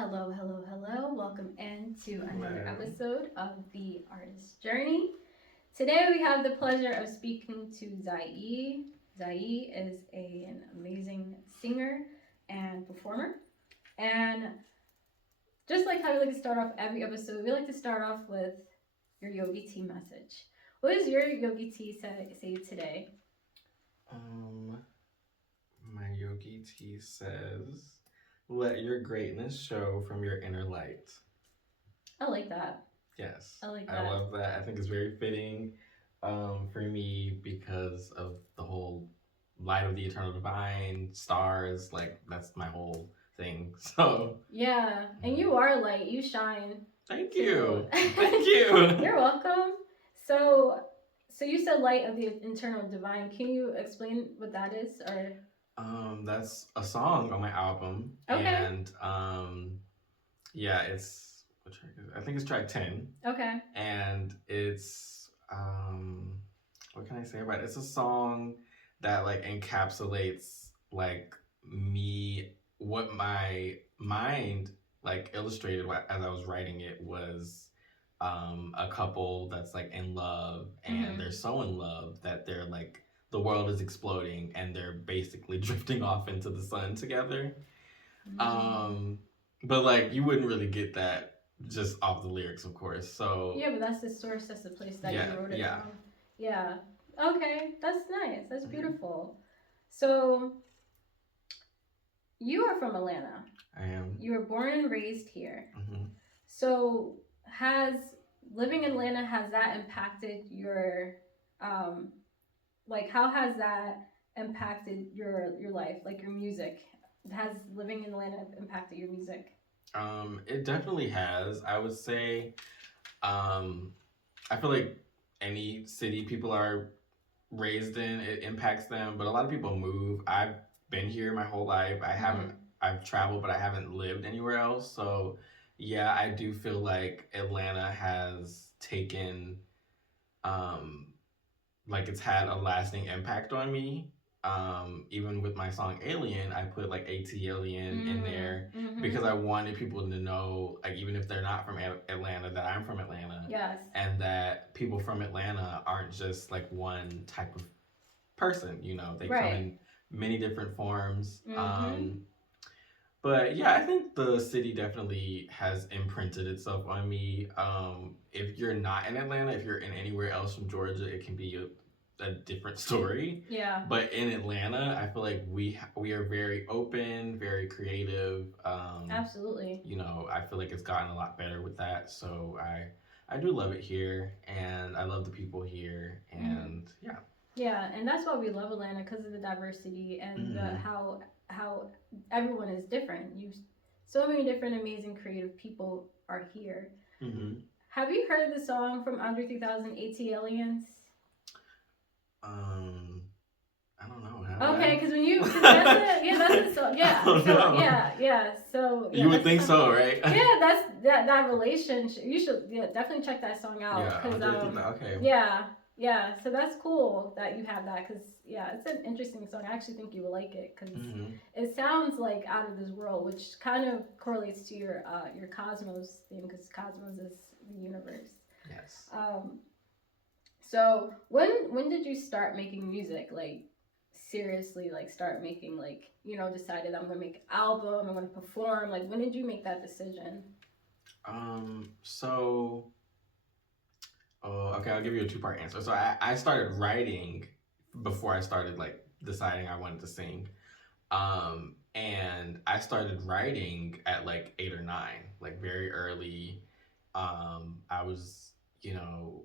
Hello, hello, hello. Welcome into another Hello. episode of The Artist Journey. Today we have the pleasure of speaking to Zaie. Zaie is an amazing singer and performer. And just like how we like to start off every episode, we like to start off with your Yogi Tea message. What does your Yogi Tea say today? Um, my yogi tea says, "Let your greatness show from your inner light." I like that. Yes, I like I that. love that. I think it's very fitting, for me because of the whole light of the eternal divine, stars. Like that's my whole thing. So, Yeah, and you are light. You shine. thank So you, thank you. you're welcome. So so you said light of the internal divine. Can you explain what that is? Or That's a song on my album, okay, and yeah, it's what track is it? I think it's track 10. okay. And it's what can I say about it? It's a song that like encapsulates like me, what my mind like illustrated as I was writing it was a couple that's like in love, and Mm-hmm. they're so in love that they're like the world is exploding and they're basically drifting off into the sun together. Mm. um but like you wouldn't really get that just off the lyrics, of course. So Yeah, but that's the source. That's the place that you yeah, wrote it yeah. from. Yeah. Okay, that's nice. That's Hmm. beautiful. So you are from Atlanta. I am. You were born and raised here. Hmm. So has living in Atlanta, has that impacted your um like how has that impacted your life, like your music? Has living in Atlanta impacted your music? It definitely has. I would say, um, I feel like any city people are raised in, it impacts them. But a lot of people move. I've been here my whole life. I haven't. Mm-hmm. I've traveled, but I haven't lived anywhere else. So, yeah, I do feel like Atlanta has taken, um, like it's had a lasting impact on me. Even with my song Alien, I put like AT Alien in there Mm-hmm. because I wanted people to know, like, even if they're not from Atlanta, that I'm from Atlanta, Yes. and that people from Atlanta aren't just like one type of person. They come Right. in many different forms. Mm-hmm. But yeah, I think the city definitely has imprinted itself on me. If you're not in Atlanta, if you're in anywhere else from Georgia, it can be a different story. Yeah. But in Atlanta, I feel like we are very open, very creative. Absolutely. I feel like it's gotten a lot better with that. So I do love it here, and I love the people here, Mm-hmm. and yeah. Yeah, and that's why we love Atlanta because of the diversity and the Hmm. how everyone is different. You so many different amazing creative people are here. Hmm. Have you heard the song from Andre 3000 AT Aliens? Um, I don't know. Have Okay, I? because when you because that's a song, I yeah, don't so know. yeah, You would that's a think song. so, right? Yeah, that's that relationship. You should, yeah, definitely check that song out Yeah, because Andre 3000. Okay. yeah, yeah, so that's cool that you have that because yeah, it's an interesting song. I actually think you will like it because Hmm. it sounds like out of this world, which kind of correlates to your cosmos theme because cosmos is the universe. Yes. Um, so when did you start making music? Like seriously, like start making like decided I'm gonna make an album, I'm gonna perform. Like when did you make that decision? So, oh, okay, I'll give you a two-part answer. So I started writing before I started like deciding I wanted to sing. And I started writing at like 8 or 9, like very early. I was, you know,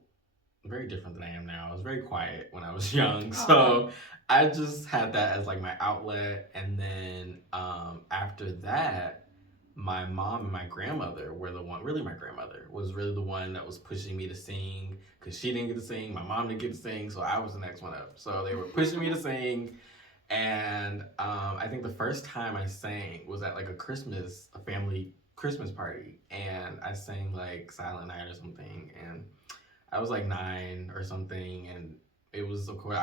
very different than I am now. I was very quiet when I was young. Aw. So I just had that as like my outlet. And then after that, my mom and my grandmother were the one, really, my grandmother was really the one that was pushing me to sing because she didn't get to sing. My mom didn't get to sing. So I was the next one up. So they were pushing me to sing. And I think the first time I sang was at like a family Christmas party. And I sang like Silent Night or something. And I was like 9 or something, and it was, of course,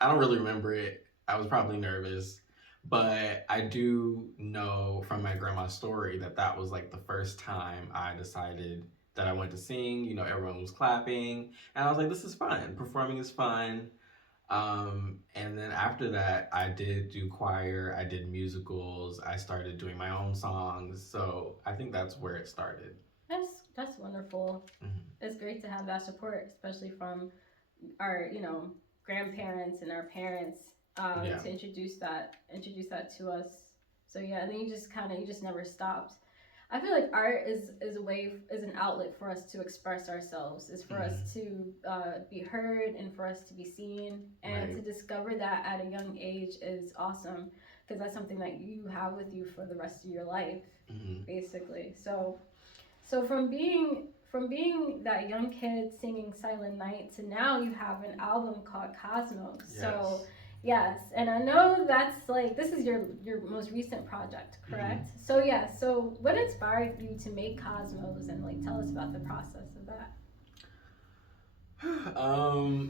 I don't really remember it. I was probably nervous, But I do know from my grandma's story that that was like the first time I decided that I wanted to sing. You know, everyone was clapping, and I was like, "This is fun. Performing is fun." And then after that, I did do choir. I did musicals. I started doing my own songs. So I think that's where it started. That's wonderful. Hmm. It's great to have that support, especially from our grandparents and our parents, Yeah. to introduce that to us. So yeah, and then you just never stopped. I feel like art is an outlet for us to express ourselves, is for us Hmm. to be heard and for us to be seen, and to Right. discover that at a young age is awesome, because that's something that you have with you for the rest of your life, Hmm. basically. So from being that young kid singing Silent Night to now you have an album called Cosmos. So Yes. yes, and I know that's like this is your most recent project, Hmm. correct? So yeah, so what inspired you to make Cosmos, and like tell us about the process of that?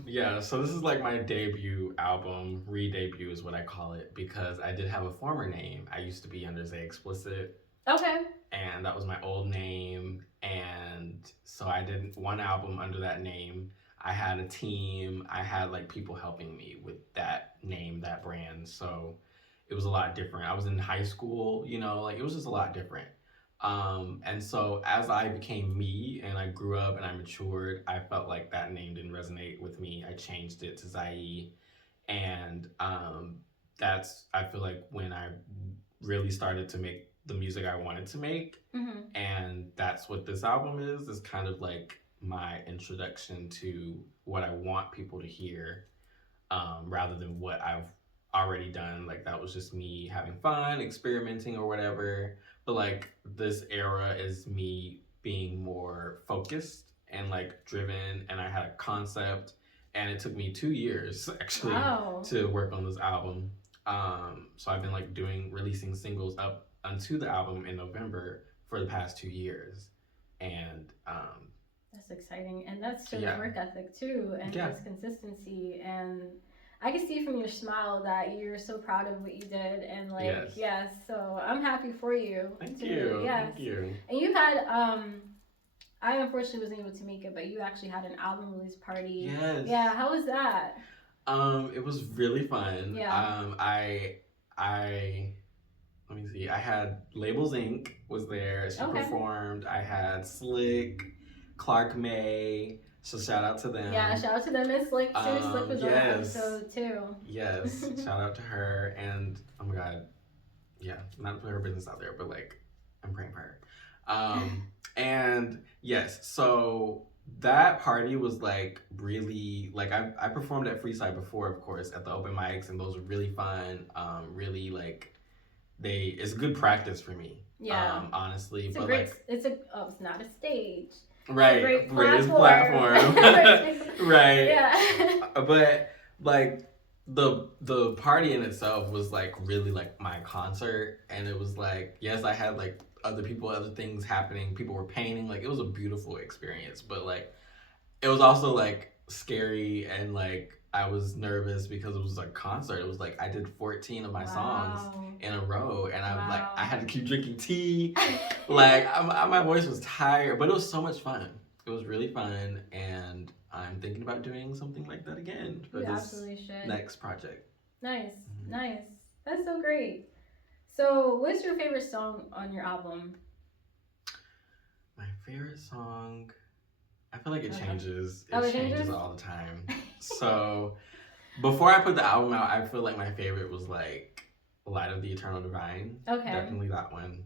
Yeah, so this is like my debut album, re-debut is what I call it, because I did have a former name. I used to be under Zaie Explicit, Okay. and that was my old name. And so I did one album under that name. I had a team. I had like people helping me with that name, that brand. So it was a lot different. I was in high school, you know, like it was just a lot different. And so as I became me and I grew up and I matured, I felt like that name didn't resonate with me. I changed it to Zaie, and that's I feel like when I really started to make the music I wanted to make, Mhm. and that's what this album is. Is kind of like my introduction to what I want people to hear, rather than what I've already done. Like that was just me having fun, experimenting or whatever. But like this era is me being more focused and like driven, and I had a concept, and it took me 2 years actually Wow. to work on this album. So I've been like doing releasing singles up unto the album in November for the past 2 years, and That's exciting, and that shows yeah, work ethic too, and yeah, just consistency. And I can see from your smile that you're so proud of what you did, and like yes. yes, so I'm happy for you. Thank To you, yes, thank you. and you had I unfortunately wasn't able to make it, but you actually had an album release party. Yes. Yeah, how was that? It was really fun. Yeah. I let me see. I had Labels Inc. was there. She Okay. performed. I had Slick, Clark May. So shout out to Yeah, them. shout out to them and Slick too. Slick was on the Yes, episode too. yes. Shout out to her. And oh my god, yeah. Not to put her business out there, but like, I'm praying for her. And yes, so that party was like really like I performed at Freeside before, of course, at the open mics, and those were really fun. Really like they it's good practice for me. Yeah. Honestly, It's a but great. like It's a. Oh, it's not a stage. It's a right, great greatest platform. platform, right? Yeah. But like the party in itself was like really like my concert, and it was like yes, I had like other people, other things happening. People were painting. Like it was a beautiful experience, but like it was also like scary, and like I was nervous because it was a concert. It was like I did 14 of my songs Wow. in a row, and I like Wow. I had to keep drinking tea. Like my voice was tired, but it was so much fun. It was really fun, and I'm thinking about doing something like that again for You this absolutely should. next project. Nice. Mhm. Nice. That's so great. So, what's your favorite song on your album? My favorite song, I feel like it Okay. changes. Oh, It it changes changes? all the time. So before I put the album out, I feel like my favorite was like Light of the Eternal Divine. Okay. Definitely that one.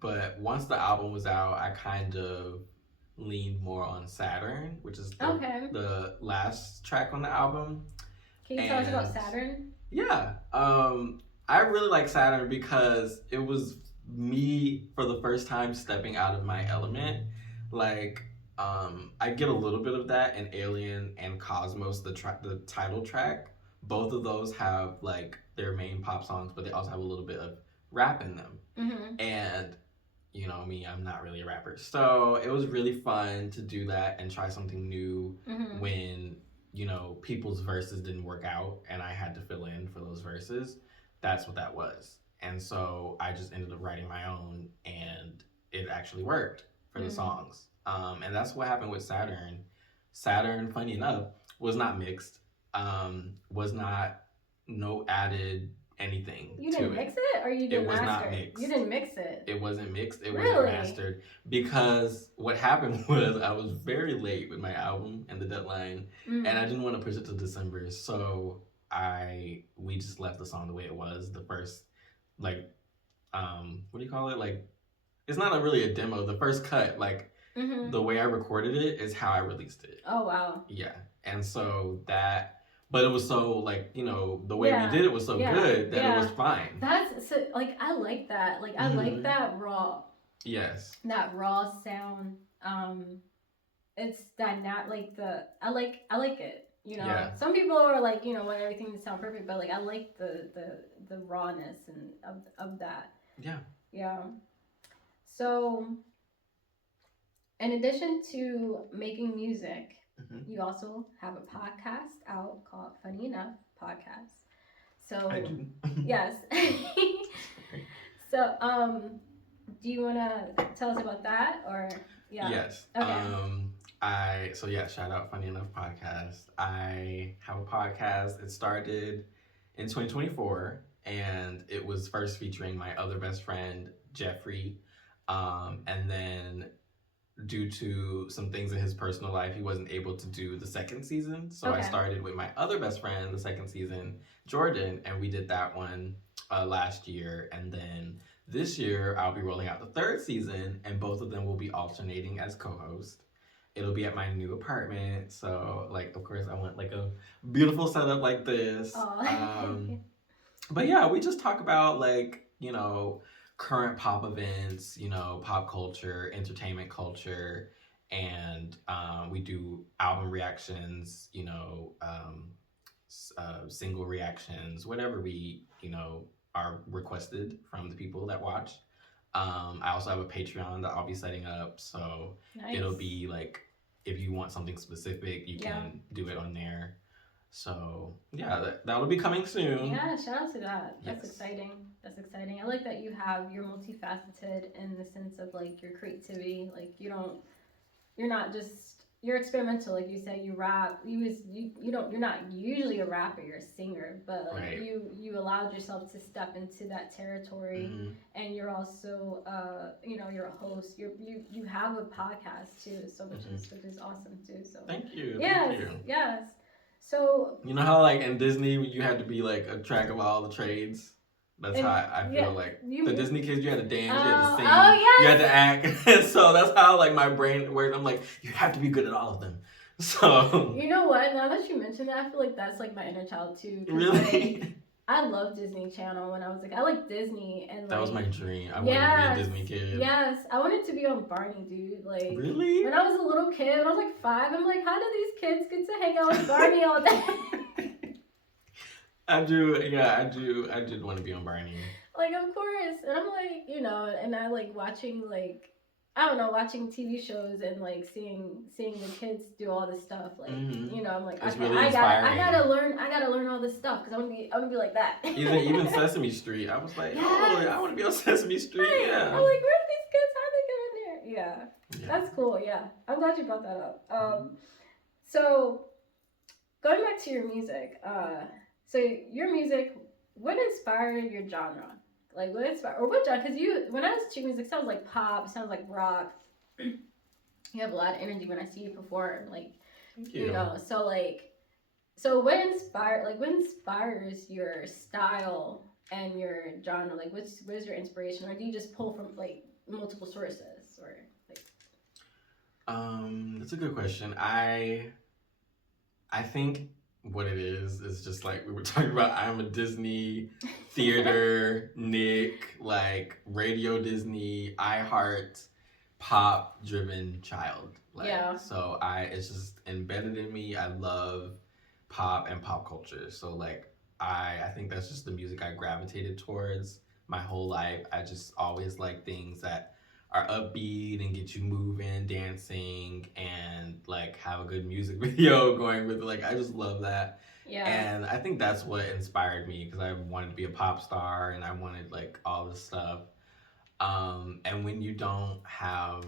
But once the album was out, I kind of leaned more on Saturn, which is Okay. the last track on the album. Can you tell us about And Saturn? yeah, I really like Saturn because it was me for the first time stepping out of my element. Like, I get a little bit of that in Alien and Cosmos, the title track. Both of those have like their main pop songs, but they also have a little bit of rap in them. Mm-hmm. And you know me, I'm not really a rapper, so it was really fun to do that and try something new Mm-hmm. when you know people's verses didn't work out and I had to fill in for those verses. that's what that was. And so I just ended up writing my own, and it actually worked for the Mm. songs. And that's what happened with Saturn. Saturn, funny enough, was not mixed. Was not no added anything You to didn't mix it, or you It didn't was master not it? You mixed. didn't mix it. It wasn't mixed. It wasn't Really? mastered, because what happened was I was very late with my album and the deadline, and I Mm. didn't want to push it to December, so we just left the song the way it was. The first, like, what do you call it? Like, it's not really a demo. The first cut, like, Mm-hmm. the way I recorded it is how I released it. Oh wow. Yeah, and so that, but it was so, like, the way Yeah. we did it was so Yeah. good that it Yeah. was fine. That's so, like, I like that. Like, I like Mhm. that raw. Yes. That raw sound. It's that not like I like it. Yeah. Some people are like, want everything to sound perfect, but like I like the rawness and of that. Yeah. Yeah. So, in addition to making music, Mhm. you also have a podcast out called Funny Enough Podcast. So I do. yes. So, do you want to tell us about that, or yeah? Yes. Okay. Shout out Funny Enough Podcast. I have a podcast. It started in 2024, and it was first featuring my other best friend, Jeffrey. And then, due to some things in his personal life, he wasn't able to do the second season. So I Okay. started with my other best friend, the second season, Jordan, and we did that one last year. And then this year, I'll be rolling out the third season, and both of them will be alternating as co-host. It'll be at my new apartment. So, like, of course, I want like a beautiful setup like this. Aw. But yeah, we just talk about, like, current pop events, pop culture, entertainment culture, and we do album reactions, single reactions, whatever we, are requested from the people that watch. I also have a Patreon that I'll be setting up, so Nice. it'll be like, if you want something specific, you Yeah. can do it on there. So yeah, that'll be coming soon. Yeah, shout out to that. That's Yes. exciting. That's exciting. I like that you're multifaceted in the sense of like your creativity. Like you're experimental. Like you said, you rap. You're not usually a rapper. You're a singer, but like Right. you allowed yourself to step into that territory, Mhm. and you're also you're a host. You have a podcast too, so which is awesome too. So Thank you. yes, Thank you. yes. So You know how, like, in Disney you had to be like a track of all the trades? That's how I feel, yeah, like you- the Disney kids, you had to dance, you had to sing, oh, yes. you had to act. And so that's how, like, my brain works. I'm like, you have to be good at all of them. So You know what? Now that you mention that, I feel like that's like my inner child too. 'Cause, really, like, I love Disney Channel when I was like, I like Disney and like, that was my dream. I yes, wanted to be a Disney kid. Yes, I wanted to be on Barney, dude. Like Really? when I was a little kid, when I was like 5, I'm like, how do these kids get to hang out with Barney all day? I do. Yeah, I do. I did want to be on Barney. Like, of course. And I'm like, and I like watching like, I don't know, watching TV shows and like seeing the kids do all this stuff. Like, I'm like, It's okay, really I inspiring. gotta learn all this stuff because I wanna be like that. Even Sesame Street, I was like, Yes. oh, I want to be on Sesame Street. Right. Yeah. I'm like, where are these kids? How they get in there? Yeah. That's cool. Yeah, I'm glad you brought that up. So going back to your music, so your music, what inspired your genre? Like what inspired, or what genre? Because when I listen to your music, it sounds like pop, sounds like rock. You have a lot of energy when I see you perform. Like, Thank you. So what inspires your style and your genre? Like, what is your inspiration, or do you just pull from like multiple sources, or like? That's a good question. I think what it is just like we were talking about. I'm a Disney theater Nick, like radio Disney, iHeart, pop driven child. Like, Yeah. So it's just embedded in me. I love pop and pop culture. So like I think that's just the music I gravitated towards my whole life. I just always like things that are upbeat and get you moving, dancing, and like have a good music video going with it. Like I just love that. Yeah. And I think that's what inspired me because I wanted to be a pop star and I wanted like all this stuff. And when you don't have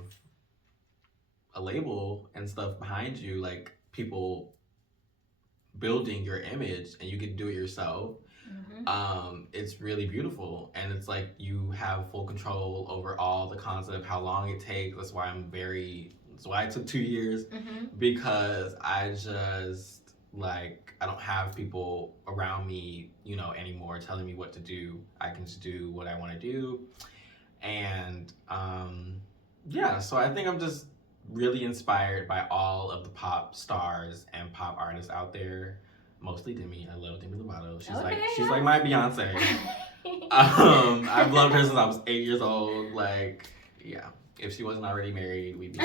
a label and stuff behind you, like people building your image and you can do it yourself, it's really beautiful. And it's like you have full control over all the concept, how long it takes. That's why it took 2 years, because I just like, I don't have people around me, anymore telling me what to do. I can just do what I want to do. And yeah, so I think I'm just really inspired by all of the pop stars and pop artists out there. Mostly Demi. I love Demi Lovato. She's like my Beyonce. I've loved her since I was 8 years old. Like, yeah, if she wasn't already married, we'd be.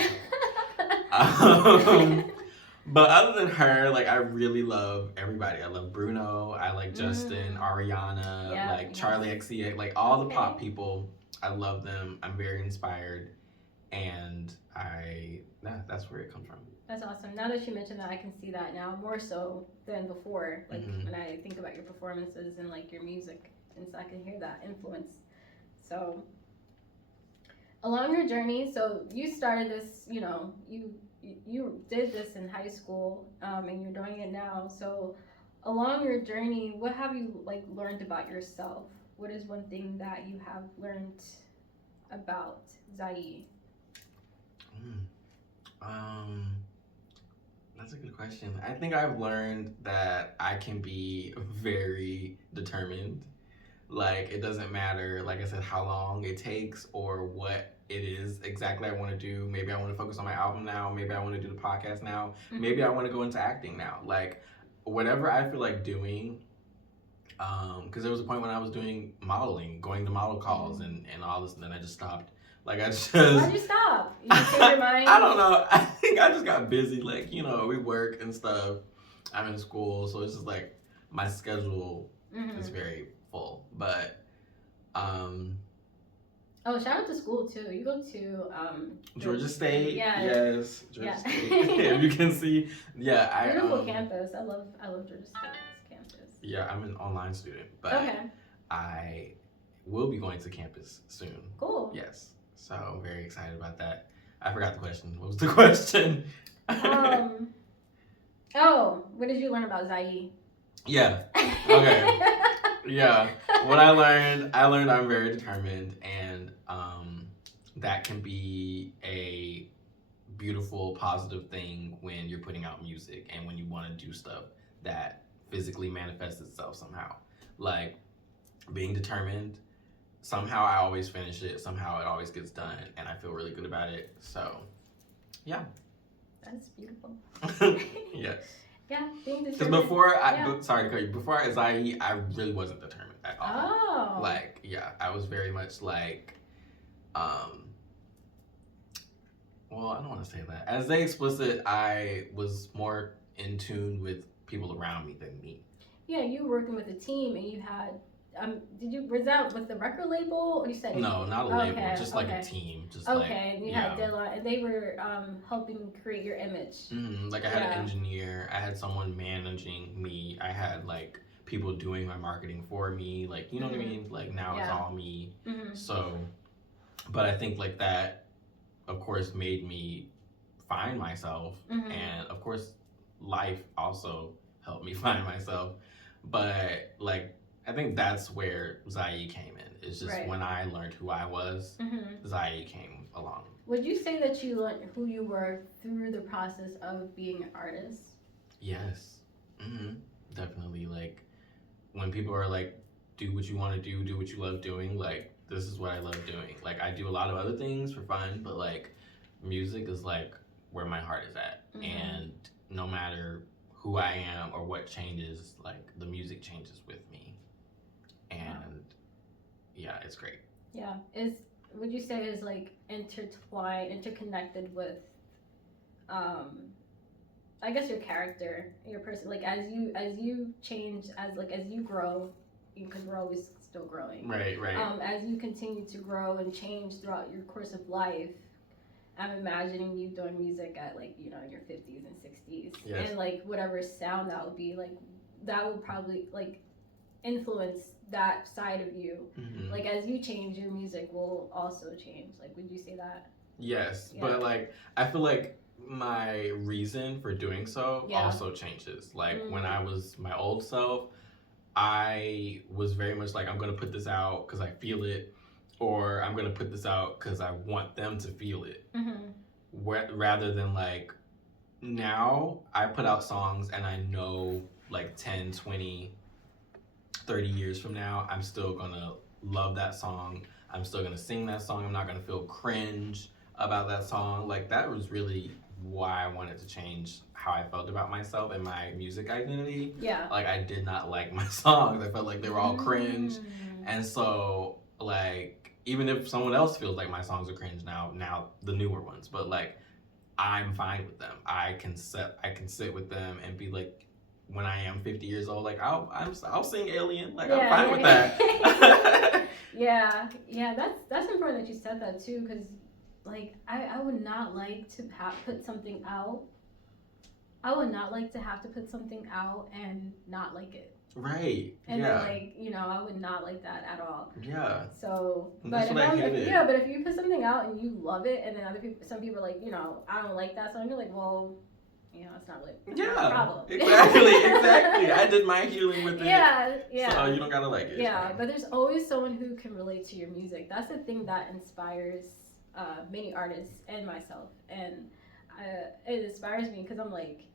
But other than her, like I really love everybody. I love Bruno. I like Justin, Ariana, like Charlie XCX, like all the pop people. I love them. I'm very inspired, and that's where it comes from. That's awesome. Now that you mentioned that, I can see that now more so than before. Like when I think about your performances and like your music, and so I can hear that influence. So along your journey, so you started this, you did this in high school, and you're doing it now. So along your journey, what have you like learned about yourself? What is one thing that you have learned about Zaie? That's a good question. I think I've learned that I can be very determined. Like, it doesn't matter, like I said, how long it takes or what it is exactly I want to do. Maybe I want to focus on my album now. Maybe I want to do the podcast now. Maybe I want to go into acting now. Like, whatever I feel like doing. Because there was a point when I was doing modeling, going to model calls and all this, and then I just stopped. Like, I just... Why'd you stop? You changed your mind? I don't know. I think I just got busy. Like, we work and stuff. I'm in school, so it's just like my schedule is very full. But, oh, shout out to school too. You go to Georgia State. Yeah. Yes, Georgia State. If you can see, beautiful campus. I love Georgia State's campus. Yeah, I'm an online student, but I will be going to campus soon. Cool. Yes, so I'm very excited about that. I forgot the question. What was the question? Oh, what did you learn about Zaie? Yeah. Okay. Yeah. What I learned I'm very determined, and that can be a beautiful, positive thing when you're putting out music and when you want to do stuff that physically manifests itself somehow. Like, being determined, somehow I always finish it, somehow it always gets done, and I feel really good about it. So, yeah. That's beautiful. Yes. Yeah, being determined. Because before Zaie, I really wasn't determined at all. Oh. Like, yeah, I was very much like, well, I don't want to say that. As they explicit, I was more in tune with people around me than me. Yeah, you were working with a team, and you had, was that with the record label, or you said? No, not a label, just like a team. Just and you had Dilla, and they were helping create your image. Like, I had an engineer, I had someone managing me, I had like people doing my marketing for me, like, you know what I mean? Like, now it's all me. So, but I think like that, of course, made me find myself, and of course, life also helped me find myself. But like, I think that's where Zaie came in. It's just when I learned who I was, Zaie came along. Would you say that you learned who you were through the process of being an artist? Yes. Definitely. Like, when people are like, do what you want to do what you love doing, like, this is what I love doing. Like, I do a lot of other things for fun, but like, music is like where my heart is at. And no matter who I am or what changes, like, the music changes with me. And yeah, it's great. Yeah. Would you say is like interconnected with I guess your character, your person, like as you change, as you grow, because we're always still growing. Right. As you continue to grow and change throughout your course of life, I'm imagining you doing music at like, in your 50s and 60s. Yes. And like whatever sound that would be, like that will probably like influence that side of you. Mm-hmm. Like as you change, your music will also change. Like, would you say that? Yes, Yeah. but like I feel like my reason for doing so Yeah. also changes. Like when I was my old self, I was very much like, I'm gonna put this out because I feel it, or I'm gonna put this out because I want them to feel it. Rather than like, now I put out songs and I know like 10, 20, 30 years from now, I'm still gonna love that song. I'm still gonna sing that song. I'm not gonna feel cringe about that song. Like, that was really why I wanted to change how I felt about myself and my music identity. Yeah. Like, I did not like my songs. I felt like they were all cringe. And so, like, even if someone else feels like my songs are cringe now the newer ones, but like, I'm fine with them. I can sit with them and be like, when I am 50 years old, like I'll sing Alien. Like, I'm fine with that. Yeah, that's important that you said that too, because like I would not like to put something out. I would not like to have to put something out and not like it. Right. And then like, you know, I would not like that at all. Yeah. So, but if you put something out and you love it, and then some people are like, you know, I don't like that, so you're like, well, you know, it's not really a problem. Exactly. I did my healing with it. Yeah. So you don't gotta like it. Yeah, but there's always someone who can relate to your music. That's the thing that inspires many artists and myself, and it inspires me because I'm like,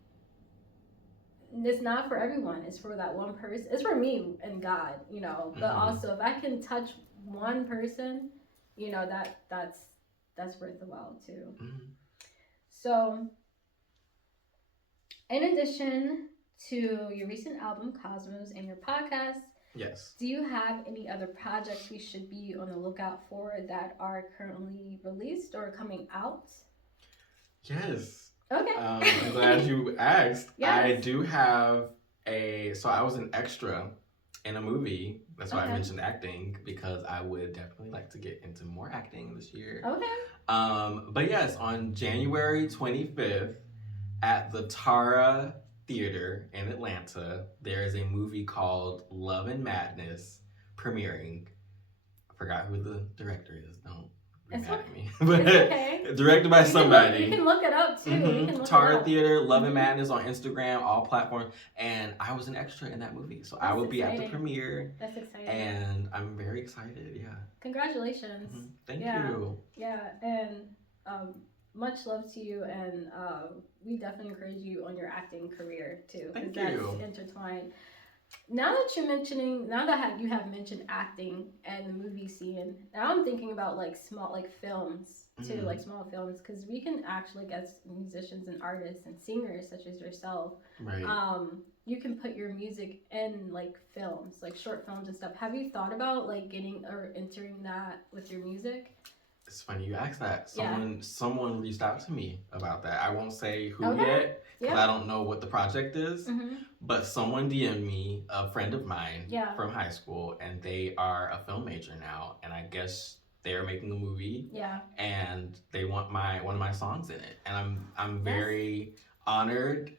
it's not for everyone. It's for that one person. It's for me and God, you know. But also, if I can touch one person, you know, that's worth the while too. So, in addition to your recent album Cosmos and your podcast, yes, do you have any other projects we should be on the lookout for that are currently released or coming out? Yes. Okay. I'm glad you asked. Yes. I do have so I was an extra in a movie. That's why I mentioned acting, because I would definitely like to get into more acting this year. Okay. But yes, on January 25th at the Tara Theater in Atlanta, there is a movie called Love and Madness premiering. I forgot who the director is. Don't be mad at me. But okay. Directed by somebody. You can look it up too. Tara Theater, Love and Madness on Instagram, all platforms. And I was an extra in that movie. So I will be at the premiere. That's exciting. And I'm very excited. Yeah. Congratulations. Thank you. Yeah. And much love to you. And we definitely encourage you on your acting career too. Thank you. That's intertwined. Now that you have mentioned acting and the movie scene, now I'm thinking about like small, like films too, like small films, because we can actually, as musicians and artists and singers such as yourself, right. You can put your music in like films, like short films and stuff. Have you thought about like getting or entering that with your music? It's funny you asked that. Someone reached out to me about that. I won't say who yet, because I don't know what the project is. But someone DM'd me, a friend of mine from high school, and they are a film major now, and I guess they're making a movie. Yeah. And they want one of my songs in it, and I'm very honored.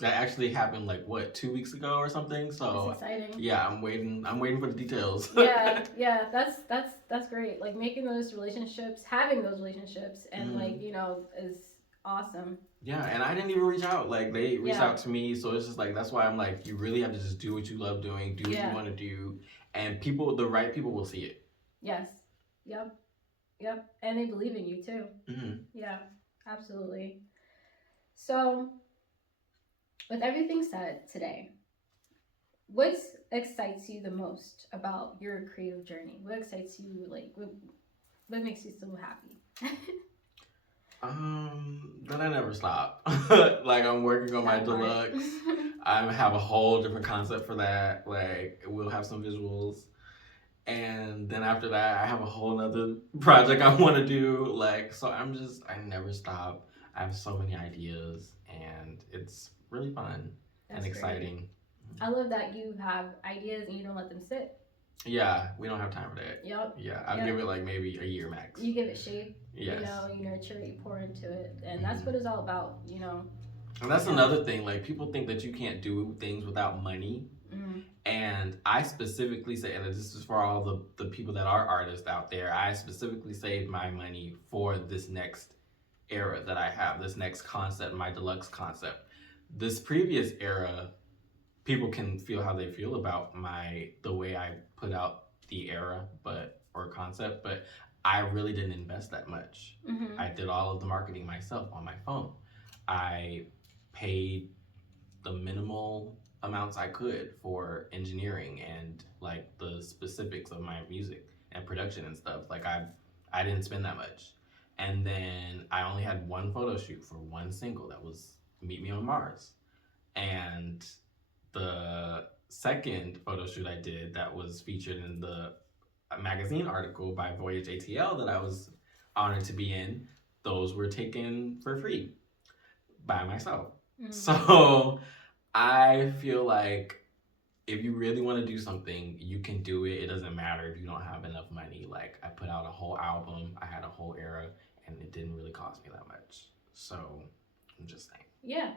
That actually happened like 2 weeks ago or something. So that's exciting. Yeah, I'm waiting for the details. yeah, that's great. Like making those relationships, having those relationships, and like, you know, is awesome. Yeah, and I didn't even reach out. Like, they reached out to me, so it's just like, that's why I'm like, you really have to just do what you love doing, do what you want to do, and the right people will see it. Yes. Yep. And they believe in you too. Yeah, absolutely. So, with everything said today, what excites you the most about your creative journey? What excites you, like, what makes you so happy? That I never stop. Like, I'm working on my deluxe. I have a whole different concept for that. Like, we'll have some visuals. And then after that, I have a whole other project I want to do. Like, so I never stop. I have so many ideas, and it's really fun and exciting. Great. I love that you have ideas and you don't let them sit. Yeah, we don't have time for that. Yep. Yeah, I'll give it like maybe a year max. You give it shape. Yes. You know, you nurture it, you pour into it, and that's what it's all about, you know. And that's another thing. Like, people think that you can't do things without money. Mm-hmm. And I specifically say, and this is for all the people that are artists out there, I specifically saved my money for this next era that I have, this next concept, my deluxe concept. This previous era, people can feel how they feel about the way I put out the era, or concept, but I really didn't invest that much. Mm-hmm. I did all of the marketing myself on my phone. I paid the minimal amounts I could for engineering and like the specifics of my music and production and stuff. Like, I didn't spend that much. And then I only had one photo shoot for one single that was Meet Me on Mars. And the second photo shoot I did that was featured in the magazine article by Voyage ATL that I was honored to be in, those were taken for free by myself. Mm-hmm. So I feel like if you really want to do something, you can do it. It doesn't matter if you don't have enough money. Like, I put out a whole album, I had a whole era, and it didn't really cost me that much. So I'm just saying. Yeah,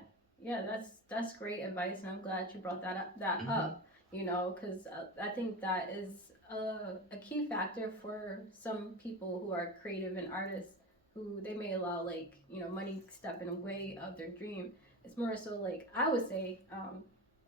that's great advice, and I'm glad you brought that up. You know, because I think that is a key factor for some people who are creative and artists who they may allow, like, you know, money step in the way of their dream. It's more so like I would say,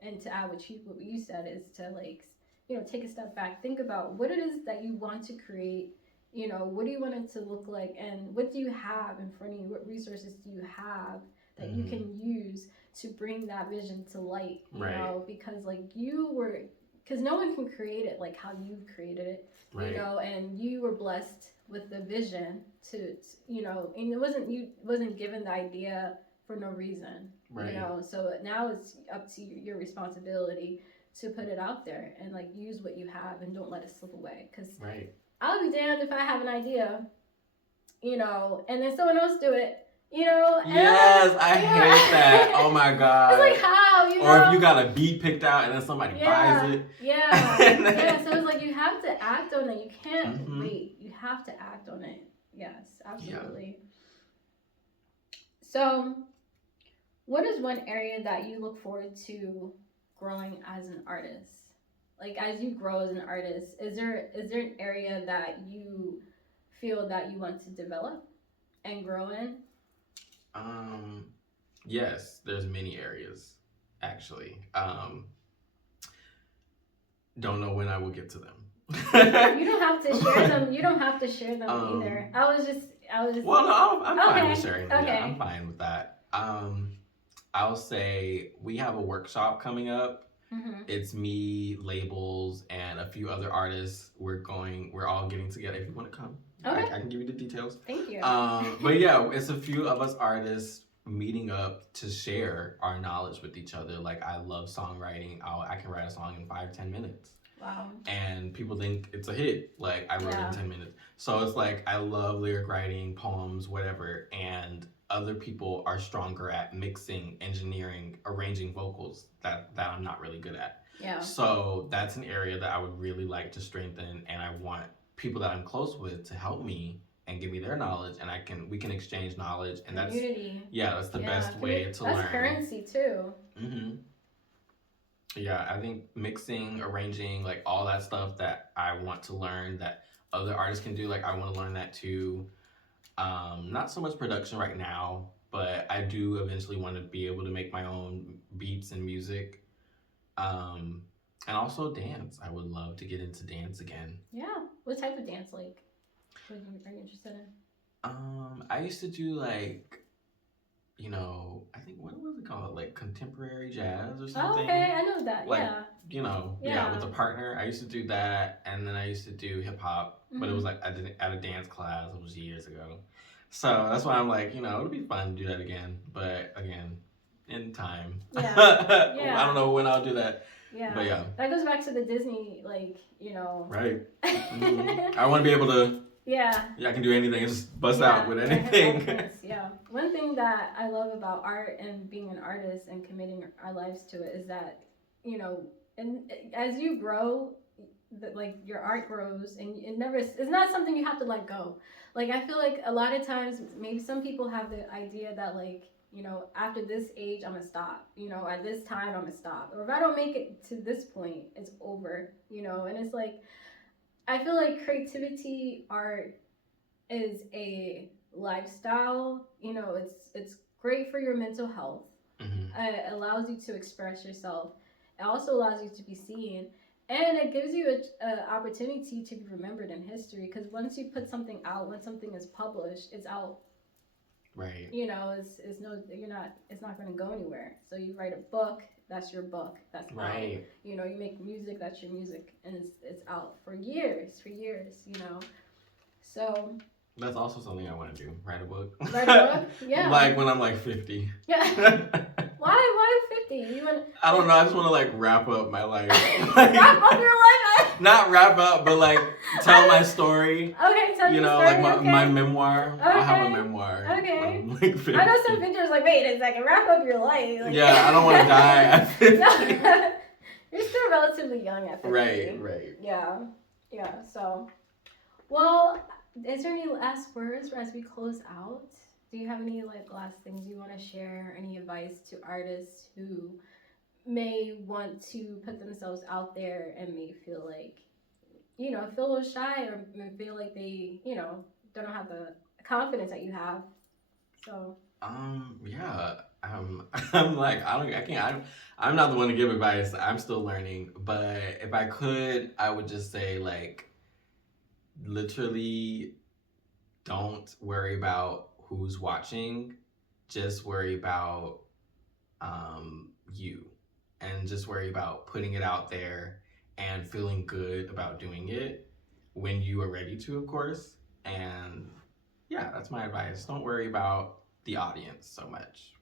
and to add what you said is to, like, you know, take a step back, think about what it is that you want to create. You know, what do you want it to look like, and what do you have in front of you? What resources do you have that you can use to bring that vision to light? You know, because like because no one can create it like how you created it. You know, and you were blessed with the vision to you know, and you wasn't given the idea for no reason. You know, so now it's up to your responsibility to put it out there and like use what you have and don't let it slip away. Because I'll be damned if I have an idea, you know, and then someone else do it. You know, yes, I hate that. Oh my god! It's like, how, you know? Or if you got a beat picked out and then somebody buys it. Yeah. So it's like you have to act on it. You can't wait. You have to act on it. Yes, absolutely. Yeah. So, what is one area that you look forward to growing as an artist? Like, as you grow as an artist, is there an area that you feel that you want to develop and grow in? Yes, there's many areas, actually. Don't know when I will get to them. You don't have to share them. You don't have to share them either. I was just. Well, no, I'm fine with sharing them. Okay. Yeah, I'm fine with that. I'll say we have a workshop coming up. Mm-hmm. It's me, labels, and a few other artists. We're all getting together. If you want to come, okay. I can give you the details. Thank you. But yeah, it's a few of us artists meeting up to share our knowledge with each other. Like, I love songwriting. I can write a song in 5-10 minutes. Wow. And people think it's a hit. Like, I wrote it in 10 minutes. So it's like, I love lyric writing, poems, whatever. And other people are stronger at mixing, engineering, arranging vocals that I'm not really good at. Yeah. So that's an area that I would really like to strengthen, and I want people that I'm close with to help me and give me their knowledge, and we can exchange knowledge, and that's community. Yeah, that's the best way to learn. That's currency too. Yeah, I think mixing, arranging, like all that stuff that I want to learn that other artists can do, like I want to learn that too. Not so much production right now, but I do eventually want to be able to make my own beats and music. And also dance. I would love to get into dance again. Yeah. What type of dance, like, are you interested in? I used to do, like, you know, I think, what was it called? Like contemporary jazz or something. Oh, okay, I know that. Like, you know, with a partner. I used to do that, and then I used to do hip hop, but it was like I did it at a dance class. It was years ago. So that's why I'm like, you know, it'll be fun to do that again. But again, in time. Yeah. I don't know when I'll do that. Yeah. But yeah. That goes back to the Disney, like, you know. Right. I want to be able to. Yeah, I can do anything. Just bust out with anything. Yeah. One thing that I love about art and being an artist and committing our lives to it is that, you know, and as you grow, like your art grows, and it's not something you have to let go. Like, I feel like a lot of times maybe some people have the idea that, like, you know, after this age, I'm gonna stop. You know, at this time, I'm gonna stop. Or if I don't make it to this point, it's over. You know, and it's like I feel like creativity, art is a lifestyle. You know, it's great for your mental health. It allows you to express yourself. It also allows you to be seen, and it gives you a opportunity to be remembered in history. Because once you put something out, when something is published, it's out. Right. You know, it's no, you're not. It's not going to go anywhere. So you write a book. That's your book. That's Right. out. You know, you make music. That's your music, and it's out for years. For years. You know. So That's also something I want to do. Write a book. write a book. Yeah. Like when I'm like 50. Yeah. Why 50? You want? I don't know. I just want to like wrap up my life. Wrap up your life. Not wrap up, but like tell my story. Okay, tell You your know, story. like my memoir. Okay. I'll have a memoir. Okay. When I'm like 50. I know some pictures like, wait a second, wrap up your life. Like, Yeah, I don't want to die at 50. You're still relatively young at 50. Right. Yeah. So, well, is there any last words as we close out? Do you have any like last things you want to share? Any advice to artists who may want to put themselves out there and may feel like, you know, feel a little shy or may feel like they, you know, don't have the confidence that you have? So. Yeah. I'm like I'm not the one to give advice. I'm still learning. But if I could, I would just say like literally don't worry about who's watching. Just worry about you. And just worry about putting it out there and feeling good about doing it when you are ready to, of course. And yeah, that's my advice. Don't worry about the audience so much.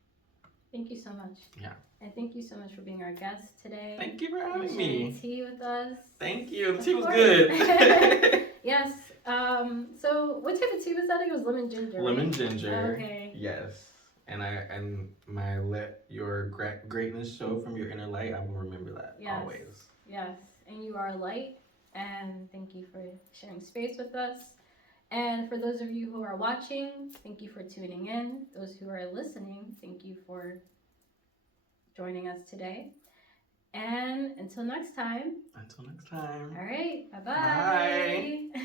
Thank you so much. Yeah. And thank you so much for being our guest today. Thank you for having and me. Tea with us. Thank you. The Of tea was course. good. Yes. So what type of tea was that? It was lemon ginger. Lemon right? ginger. Okay. Yes. And my let your greatness show from your inner light. I will remember that always. Yes. And you are a light. And thank you for sharing space with us. And for those of you who are watching, thank you for tuning in. Those who are listening, thank you for joining us today. And until next time. Until next time. All right. Bye-bye. Bye.